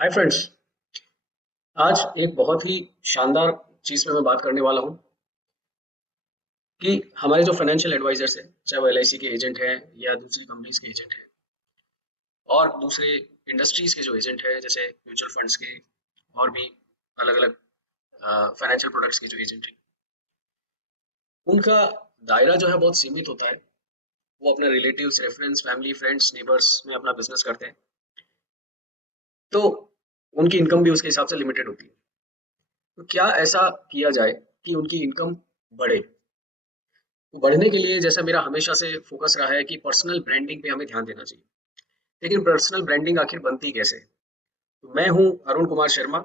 Hi friends. आज एक बहुत ही शानदार चीज़ पे मैं बात करने वाला हूँ कि हमारे जो फाइनेंशियल एडवाइजर्स हैं, चाहे वो एलआईसी के एजेंट हैं या दूसरी कंपनीज के एजेंट हैं और दूसरे इंडस्ट्रीज के जो एजेंट हैं, जैसे म्यूचुअल फंड्स के और भी अलग अलग फाइनेंशियल प्रोडक्ट्स के जो एजेंट हैं, उनका दायरा जो है बहुत सीमित होता है। वो अपने relatives, reference, family, friends, neighbours में अपना बिजनेस करते हैं, तो उनकी इनकम भी उसके हिसाब से लिमिटेड होती है। तो क्या ऐसा किया जाए कि उनकी इनकम बढ़े? बढ़ने के लिए जैसा मेरा हमेशा से फोकस रहा है कि पर्सनल ब्रांडिंग पे हमें ध्यान देना चाहिए। लेकिन पर्सनल ब्रांडिंग आखिर बनती कैसे? तो मैं हूँ अरुण कुमार शर्मा।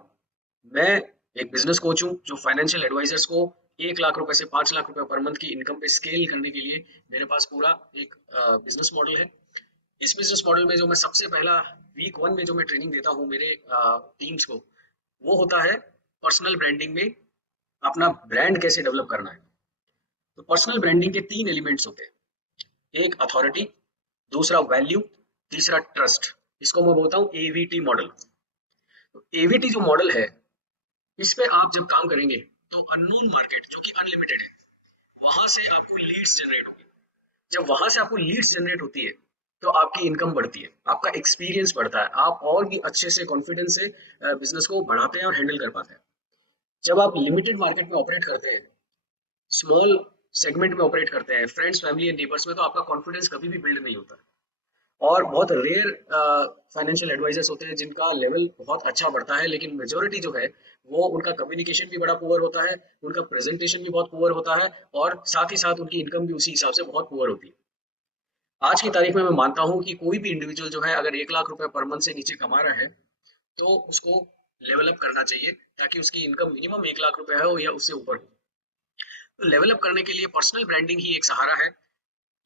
मैं एक बिजनेस कोच हूँ जो फाइनेंशियल एडवाइजर्स को 1 लाख रुपए से 5 लाख रुपए पर मंथ की इनकम पे स्केल करने के लिए मेरे पास पूरा एक बिजनेस मॉडल है। इस बिजनेस मॉडल में जो मैं सबसे पहला वीक 1 में जो मैं ट्रेनिंग देता हूँ मेरे टीम्स को, वो होता है पर्सनल ब्रांडिंग में अपना ब्रांड कैसे डेवलप करना है। तो पर्सनल ब्रांडिंग के 3 एलिमेंट्स होते हैं। एक अथॉरिटी, दूसरा वैल्यू, तीसरा ट्रस्ट। इसको मैं बोलता हूँ एवीटी मॉडल। तो एवीटी जो मॉडल है, इस पे आप जब काम करेंगे तो अननोन मार्केट जो कि अनलिमिटेड है, वहां से आपको लीड्स जनरेट होगी। जब वहां से आपको लीड्स जनरेट होती है तो आपकी इनकम बढ़ती है, आपका एक्सपीरियंस बढ़ता है, आप और भी अच्छे से कॉन्फिडेंस से बिजनेस को बढ़ाते हैं और हैंडल कर पाते हैं। जब आप लिमिटेड मार्केट में ऑपरेट करते हैं, स्मॉल सेगमेंट में ऑपरेट करते हैं, फ्रेंड्स, फैमिली एंड नेबर्स में, तो आपका कॉन्फिडेंस कभी भी बिल्ड नहीं होता। और बहुत रेयर फाइनेंशियल एडवाइजर्स होते हैं जिनका लेवल बहुत अच्छा बढ़ता है, लेकिन मेजोरिटी जो है वो उनका कम्युनिकेशन भी बड़ा पुअर होता है, उनका प्रेजेंटेशन भी बहुत पुअर होता है और साथ ही साथ उनकी इनकम भी उसी हिसाब से बहुत पुअर होती है। आज की तारीख में मैं मानता हूँ कि कोई भी इंडिविजुअल जो है अगर 1 लाख रुपए पर मंथ से नीचे कमा रहा है तो उसको लेवल अप करना चाहिए, ताकि उसकी इनकम मिनिमम 1 लाख रुपए हो या उससे ऊपर हो। तो लेवल अप करने के लिए पर्सनल ब्रांडिंग ही एक सहारा है।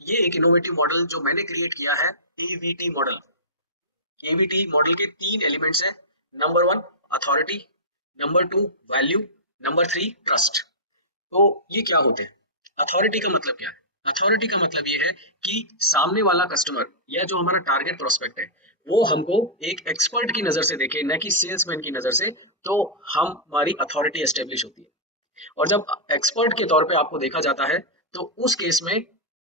ये एक इनोवेटिव मॉडल जो मैंने क्रिएट किया है, एवीटी मॉडल। एवीटी मॉडल के 3 एलिमेंट्स हैं। Number 1 authority, number 2 value, number 3 trust. तो ये क्या होते हैं? अथॉरिटी का मतलब क्या है? अथॉरिटी का मतलब ये है कि सामने वाला कस्टमर या जो हमारा टारगेट प्रोस्पेक्ट है, वो हमको एक एक्सपर्ट की नजर से देखे, न कि सेल्समैन की नजर से। तो हमारी अथॉरिटी एस्टेब्लिश होती है। और जब एक्सपर्ट के तौर पे आपको देखा जाता है, तो उस केस में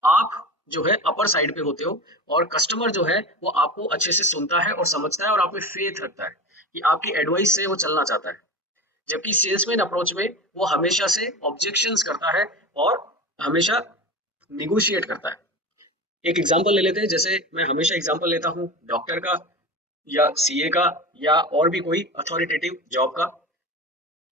आप जो है अपर साइड पे होते हो और कस्टमर जो है वो आपको अच्छे से सुनता है और समझता है और आप में फेथ रखता है कि आपकी एडवाइस से वो चलना चाहता है। जबकि सेल्समैन अप्रोच में वो हमेशा से ऑब्जेक्शंस करता है और हमेशा निगोशिएट करता है। एक एग्जांपल ले लेते हैं, जैसे मैं हमेशा एग्जांपल लेता हूँ डॉक्टर का या सीए का या और भी कोई अथॉरिटेटिव जॉब का।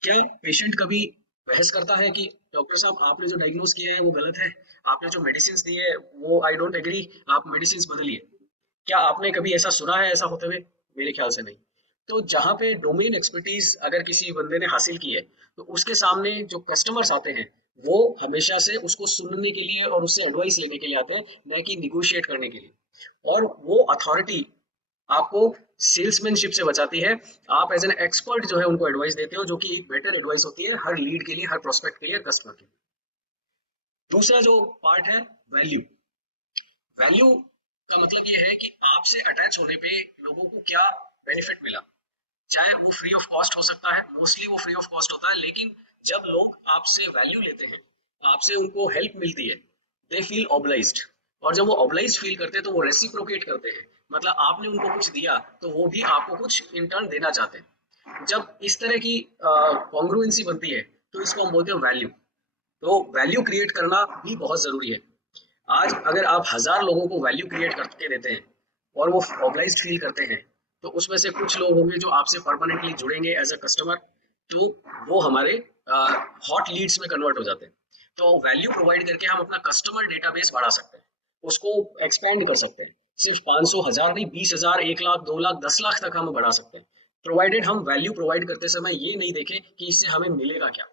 क्या पेशेंट कभी बहस करता है कि डॉक्टर साहब आपने जो डायग्नोज किया है वो गलत है, आपने जो मेडिसिन दी है वो आई डोंट एग्री, आप मेडिसिन बदलिए? क्या आपने कभी ऐसा सुना है ऐसा होते हुए? मेरे ख्याल से नहीं। तो जहाँ पे डोमेन एक्सपर्टीज अगर किसी बंदे ने हासिल की है, तो उसके सामने जो कस्टमर्स आते हैं वो हमेशा से उसको सुनने के लिए और उससे एडवाइस लेने के लिए आते हैं, न कि निगोशिएट करने के लिए। और वो अथॉरिटी आपको सेल्समैनशिप से बचाती है। आप एज एन एक्सपर्ट जो है उनको एडवाइस देते हो, जो कि एक बेटर एडवाइस होती है हर लीड के लिए, हर प्रोस्पेक्ट के लिए, कस्टमर के लिए। दूसरा जो पार्ट है, वैल्यू। वैल्यू का मतलब ये है कि आपसे अटैच होने पे लोगों को क्या बेनिफिट मिला। चाहे वो फ्री ऑफ कॉस्ट हो सकता है, मोस्टली वो फ्री ऑफ कॉस्ट होता है, लेकिन जब लोग आपसे वैल्यू लेते हैं, आपसे उनको हेल्प मिलती है, दे फील ऑब्लाइज्ड। और जब वो ऑब्लाइज्ड फील करते हैं तो वो रेसिप्रोकेट करते हैं, मतलब आपने उनको कुछ दिया तो वो भी आपको कुछ इन टर्न देना चाहते हैं। जब इस तरह की कॉन्ग्रुएंसी बनती है तो इसको हम बोलते हैं वैल्यू। तो वैल्यू क्रिएट करना भी बहुत जरूरी है। आज अगर आप 1000 लोगों को वैल्यू क्रिएट करके देते हैं और वो ऑब्लाइज्ड फील करते हैं, तो उसमें से कुछ लोग होंगे जो आपसे परमानेंटली जुड़ेंगे एज अ कस्टमर। तो वो हमारे हॉट लीड्स में कन्वर्ट हो जाते हैं। तो वैल्यू प्रोवाइड करके हम अपना कस्टमर डेटाबेस बढ़ा सकते हैं, उसको एक्सपेंड कर सकते हैं। सिर्फ 500, 1000 नहीं, 20,000, 1 लाख, 2 लाख, 10 लाख तक हम बढ़ा सकते हैं, प्रोवाइडेड हम वैल्यू प्रोवाइड करते समय ये नहीं देखें कि इससे हमें मिलेगा क्या।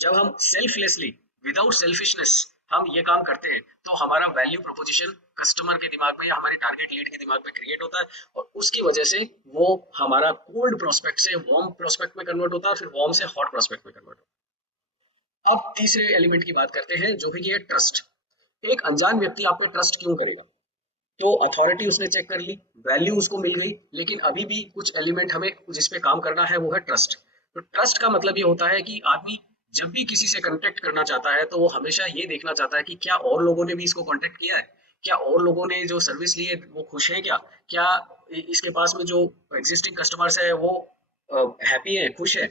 जब हम सेल्फलेसली, विदाउट सेल्फिशनेस हम ये काम करते हैं, तो हमारा वैल्यू प्रोपोजिशन कस्टमर के दिमाग में या हमारे टारगेट लीड के दिमाग में क्रिएट होता है, और उसकी वजह से वो हमारा कोल्ड प्रोस्पेक्ट से वार्म प्रोस्पेक्ट में कन्वर्ट होता है, फिर वार्म से हॉट प्रोस्पेक्ट में कन्वर्ट होता है। अब तीसरे एलिमेंट की बात करते हैं जो है कि ट्रस्ट। एक अनजान व्यक्ति आप पर ट्रस्ट क्यों करेगा? तो अथॉरिटी उसने चेक कर ली, वैल्यू उसको मिल गई, लेकिन अभी भी कुछ एलिमेंट हमें जिस पे काम करना है वो है ट्रस्ट। तो ट्रस्ट का मतलब ये होता है कि आदमी जब भी किसी से कांटेक्ट करना चाहता है तो वो हमेशा ये देखना चाहता है कि क्या और लोगों ने भी इसको कांटेक्ट किया है, क्या और लोगों ने जो सर्विस ली है वो खुश हैं, क्या क्या इसके पास में जो एग्जिस्टिंग कस्टमर्स है वो हैप्पी है, खुश है।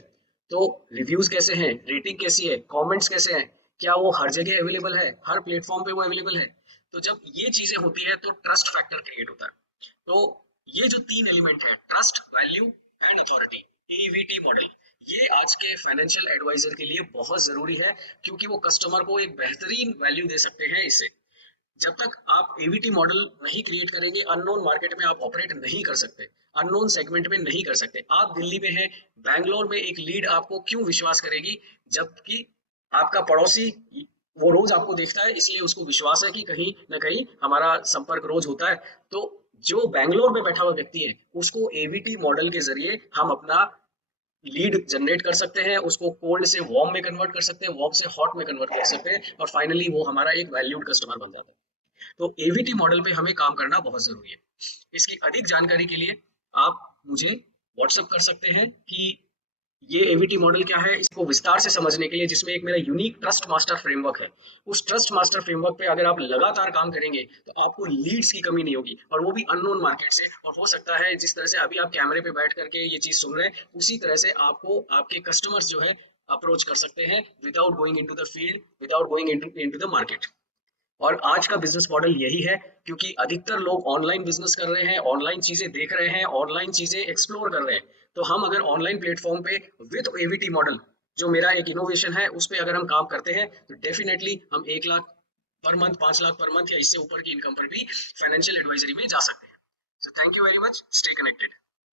तो रिव्यूज कैसे हैं, रेटिंग कैसी है, कमेंट्स कैसे हैं, क्या वो हर जगह अवेलेबल है, हर प्लेटफॉर्म पे वो अवेलेबल है। तो जब ये चीजें होती है तो ट्रस्ट फैक्टर क्रिएट होता है। तो ये जो तीन एलिमेंट है, trust, value and authority, AVT model, ये आज के फाइनेंशियल एडवाइजर के लिए बहुत जरूरी है, क्योंकि वो कस्टमर को एक बेहतरीन वैल्यू दे सकते हैं इससे। जब तक आप एवीटी मॉडल नहीं क्रिएट करेंगे, अननोन मार्केट में आप ऑपरेट नहीं कर सकते, अननोन सेगमेंट में नहीं कर सकते। आप दिल्ली में हैं, बैंगलोर में एक लीड आपको क्यों विश्वास करेगी, जबकि आपका पड़ोसी वो रोज आपको देखता है, इसलिए उसको विश्वास है कि कहीं ना कहीं हमारा संपर्क रोज होता है। तो जो बैंगलोर में बैठा हुआ व्यक्ति है, उसको एवीटी मॉडल के जरिए हम अपना लीड जनरेट कर सकते हैं, उसको कोल्ड से वार्म में कन्वर्ट कर सकते हैं, वार्म से हॉट में कन्वर्ट कर सकते हैं, और फाइनली वो हमारा एक वैल्यूड कस्टमर बन जाता है। तो एवीटी मॉडल पे हमें काम करना बहुत जरूरी है। इसकी अधिक जानकारी के लिए आप मुझे व्हाट्सएप कर सकते हैं कि ये एवीटी मॉडल क्या है, इसको विस्तार से समझने के लिए, जिसमें एक मेरा यूनिक ट्रस्ट मास्टर फ्रेमवर्क है। उस ट्रस्ट मास्टर फ्रेमवर्क पे अगर आप लगातार काम करेंगे तो आपको लीड्स की कमी नहीं होगी, और वो भी अननोन मार्केट से। और हो सकता है जिस तरह से अभी आप कैमरे पे बैठ करके ये चीज सुन रहे हैं, उसी तरह से आपको आपके कस्टमर्स जो है अप्रोच कर सकते हैं, without going into the field, without going into the market. और आज का बिजनेस मॉडल यही है, क्योंकि अधिकतर लोग ऑनलाइन बिजनेस कर रहे हैं, ऑनलाइन चीजें देख रहे हैं, ऑनलाइन चीजें एक्सप्लोर कर रहे हैं। तो हम अगर ऑनलाइन प्लेटफॉर्म पे विद एवीटी मॉडल, जो मेरा एक इनोवेशन है, उस पे अगर हम काम करते हैं तो डेफिनेटली हम 1 lakh per month, 5 lakh per month या इससे ऊपर की इनकम पर भी फाइनेंशियल एडवाइजरी में जा सकते हैं। So thank you very much, stay connected.